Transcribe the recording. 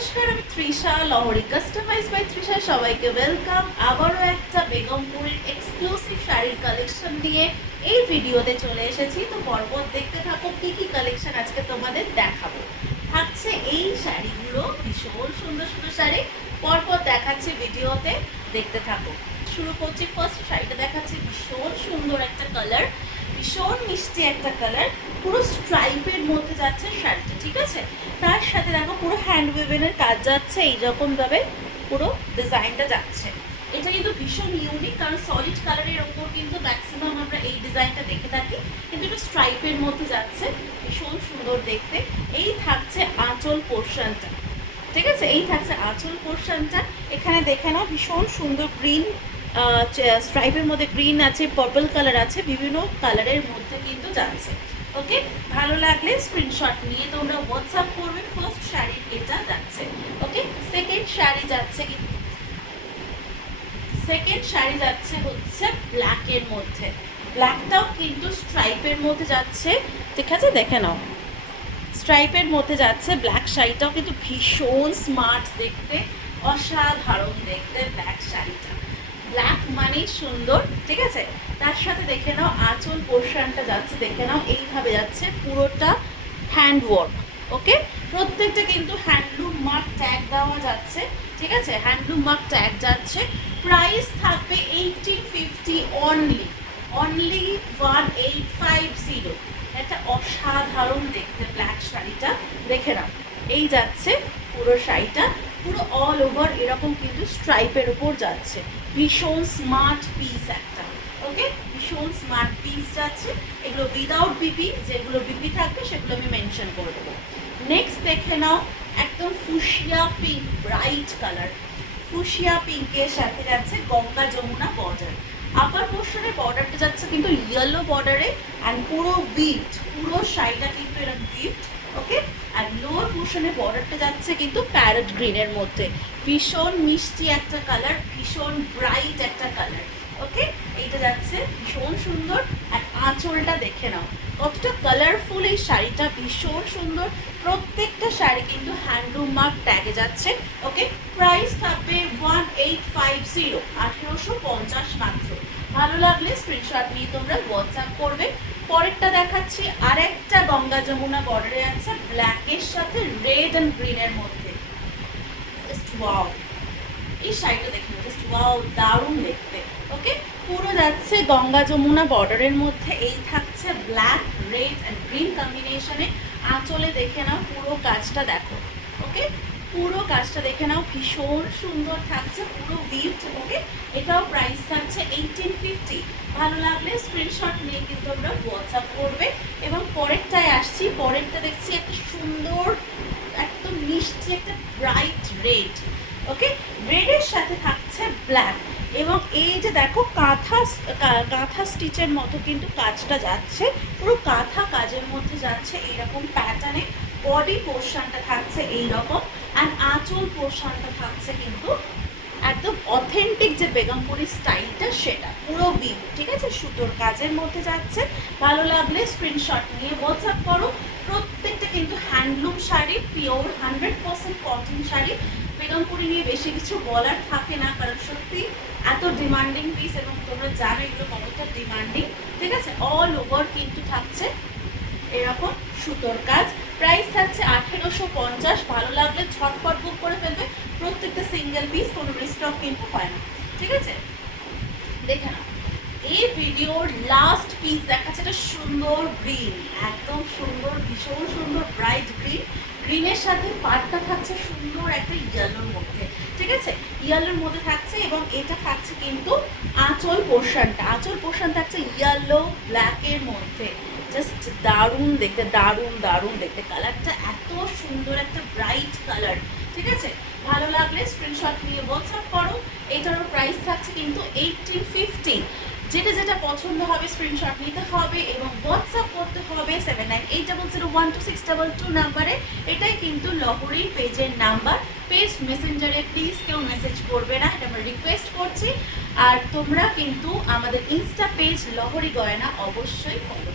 নমস্কার, আমি Trisha লহরি customise by Trisha. সবাইকে ওয়েলকাম। আবারও একটা বেগমপুরের এক্সক্লুসিভ শাড়ির কালেকশন নিয়ে এই ভিডিওতে চলে এসেছি। তো পরপর দেখতে থাকো কি কি কালেকশন আজকে তোমাদের দেখাবো। থাকছে এই শাড়িগুলো, ভীষণ সুন্দর সুন্দর শাড়ি পরপর দেখাচ্ছি ভিডিওতে, দেখতে থাকো। শুরু করছি, ফার্স্ট শাড়িটা দেখাচ্ছি, ভীষণ সুন্দর একটা কালার, ভীষণ মিষ্টি একটা কালার, পুরো স্ট্রাইপের মধ্যে যাচ্ছে শাড়িটা, ঠিক আছে। তার সাথে দেখো পুরো হ্যান্ড ওয়েভেনের কাজ যাচ্ছে, এইরকম ভাবে পুরো ডিজাইনটা যাচ্ছে। এটা কিন্তু ভীষণ ইউনিক, কারণ সলিড কালারের ওপর কিন্তু ম্যাক্সিমাম আমরা এই ডিজাইনটা দেখে থাকি, কিন্তু এটা স্ট্রাইপের মধ্যে যাচ্ছে, ভীষণ সুন্দর দেখতে। এই থাকছে আঁচল পোর্শনটা, ঠিক আছে, এই থাকছে আঁচল পোর্শনটা। এখানে দেখে নাও ভীষণ সুন্দর গ্রিন স্ট্রাইপের মধ্যে গ্রিন আছে, পার্পল কালার আছে, বিভিন্ন কালারের মধ্যে কিন্তু যাচ্ছে। ওকে, ভালো লাগলে স্ক্রিনশট নিয়ে তোমরা হোয়াটসঅ্যাপ করবে। ফার্স্ট শাড়ি এটা যাচ্ছে। ওকে, সেকেন্ড শাড়ি যাচ্ছে, সেকেন্ড শাড়ি যাচ্ছে হচ্ছে ব্ল্যাকের মধ্যে। ব্ল্যাকটাও কিন্তু স্ট্রাইপের মধ্যে যাচ্ছে, ঠিক আছে, দেখে নাও স্ট্রাইপের মধ্যে যাচ্ছে। ব্ল্যাক শাড়িটাও কিন্তু ভীষণ স্মার্ট দেখতে, অসাধারণ দেখতে ব্ল্যাক শাড়িটা। ব্ল্যাক মানেই সুন্দর, ঠিক আছে। তার সাথে দেখে নাও আঁচল পোর্শনটা যাচ্ছে, দেখে নাও এইভাবে যাচ্ছে, পুরোটা হ্যান্ড ওয়ার্ক। ওকে, প্রত্যেকটা কিন্তু হ্যান্ডলুম মার্ক ট্যাগ দেওয়া যাচ্ছে, ঠিক আছে, হ্যান্ডলুম মার্ক ট্যাগ যাচ্ছে। প্রাইস থাকবে 1850 অনলি, অনলি 1850। একটা অসাধারণ দেখতে ব্ল্যাক শাড়িটা, দেখে নাও এই যাচ্ছে পুরো শাড়িটা, পুরো অল ওভার এরকম কিন্তু স্ট্রাইপের উপর যাচ্ছে। ভীষণ স্মার্ট পিস একটা। ওকে, ভীষণ স্মার্ট পিস যাচ্ছে। এগুলো উইদাউট বিপি, যেগুলো বিপি থাকবে সেগুলো আমি মেনশন করে দেবো। নেক্সট দেখে নাও একদম fuchsia pink, bright colour, fuchsia পিঙ্কের সাথে যাচ্ছে গঙ্গা যমুনা বর্ডার। আপার পোর্শনের বর্ডারটা যাচ্ছে কিন্তু ইয়েলো বর্ডারে, অ্যান্ড পুরো উইভড, পুরো শাড়িটা কিন্তু এরকম উইভড। ওকে, আর লোয়ার পোর্শনের বর্ডারটা যাচ্ছে কিন্তু প্যারট গ্রিনের মধ্যে। ভীষণ মিষ্টি একটা কালার, ভীষণ ব্রাইট একটা কালার। ওকে, এইটা যাচ্ছে ভীষণ সুন্দর। আর আঁচলটা দেখে নাও কতটা কালারফুল এই শাড়িটা, ভীষণ সুন্দর। প্রত্যেকটা শাড়ি কিন্তু হ্যান্ডলুম মার্ক ট্যাগে যাচ্ছে। ওকে, প্রাইস থাকবে 1850, 1850 মাত্র। ভালো লাগলে স্ক্রিনশট নিয়ে তোমরা হোয়াটসঅ্যাপ করবে। পরেরটা দেখাচ্ছি, আর একটা গঙ্গা যমুনা বর্ডারে আছে ব্ল্যাকের সাথে রেড অ্যান্ড গ্রিনের মধ্যে। জাস্ট ওয়াও, এই শাড়িটা দেখে জাস্ট ওয়াও, দারুণ দেখতে। ওকে, পুরো যাচ্ছে গঙ্গা যমুনা বর্ডারের মধ্যে। এই থাকছে ব্ল্যাক, রেড অ্যান্ড গ্রিন কম্বিনেশনে। আঁচলে দেখে নাও পুরো কাজটা দেখো। ওকে, পুরো কাজটা দেখে নাও, ভীষণ সুন্দর থাকছে, পুরো উইভড। ওকে, এটাও প্রাইস থাকছে 1850। ভালো লাগলে স্ক্রিনশট নিয়ে কিন্তু আমরা হোয়াটসঅ্যাপ করবে। এবং পরেরটায় আসছি, পরেরটা দেখছি একটা সুন্দর, একদম মিষ্টি একটা ব্রাইট রেড। ওকে, রেডের সাথে থাকছে ব্ল্যাক, এবং এই যে দেখো কাঁথা স্টিচের মতো কিন্তু কাজটা যাচ্ছে, পুরো কাঁথা কাজের মধ্যে যাচ্ছে এইরকম প্যাটার্নে। বডি পোর্শনটা থাকছে এইরকম, অ্যান্ড আঁচল পোর্শনটা থাকছে কিন্তু একদম অথেন্টিক যে বেগমপুরি স্টাইলটা, সেটা পুরো উইভ, ঠিক আছে, সুতোর কাজের মধ্যে যাচ্ছে। ভালো লাগলে স্ক্রিনশট নিয়ে হোয়াটসঅ্যাপ করো। প্রত্যেকটা কিন্তু handloom sari, pure 100% cotton sari. Begumpuri নিয়ে বেশি কিছু বলার থাকে না, কারণ সত্যি এত ডিমান্ডিং পিস, এবং তোমরা জানো এগুলো কতটা ডিমান্ডিং, ঠিক আছে। অল ওভার কিন্তু থাকছে এরকম সুতোর কাজ। প্রাইস থাকছে 1850। ভালো লাগলে ঝটপট বুক করে ফেলবে, প্রত্যেকটা সিঙ্গেল পিস, কোনো রিস্টক কিন্তু হয় না, ঠিক আছে। দেখে নাও এই ভিডিওর লাস্ট পিস দেখাচ্ছে, এটা সুন্দর গ্রিন, একদম সুন্দর, ভীষণ সুন্দর ব্রাইট গ্রিন। গ্রিনের সাথে পাটটা থাকছে সুন্দর একটা ইয়েলোর মধ্যে, ঠিক আছে, ইয়েলোর মধ্যে থাকছে। এবং এটা থাকছে কিন্তু আঁচল পোর্শনটা, আঁচল পোর্শন থাকছে ইয়েলো ব্ল্যাকের মধ্যে। জাস্ট দারুণ দেখতে, দারুণ দারুণ দেখতে, কালারটা এত সুন্দর, একটা ব্রাইট কালার, ঠিক আছে। ভালো লাগলে স্ক্রিনশট নিয়ে হোয়াটসঅ্যাপ করো। এটারও প্রাইস থাকছে কিন্তু 1850। যেটা যেটা পছন্দ হবে স্ক্রিনশট নিতে হবে এবং হোয়াটসঅ্যাপ করতে হবে 7980012622 নাম্বারে। এটাই কিন্তু লহরির পেজের নাম্বার। পেজ মেসেঞ্জারে প্লিজ কেউ মেসেজ করবে না, এটা আমরা রিকোয়েস্ট করছি। আর তোমরা কিন্তু আমাদের ইনস্টা পেজ লহরি গয়না অবশ্যই ফলো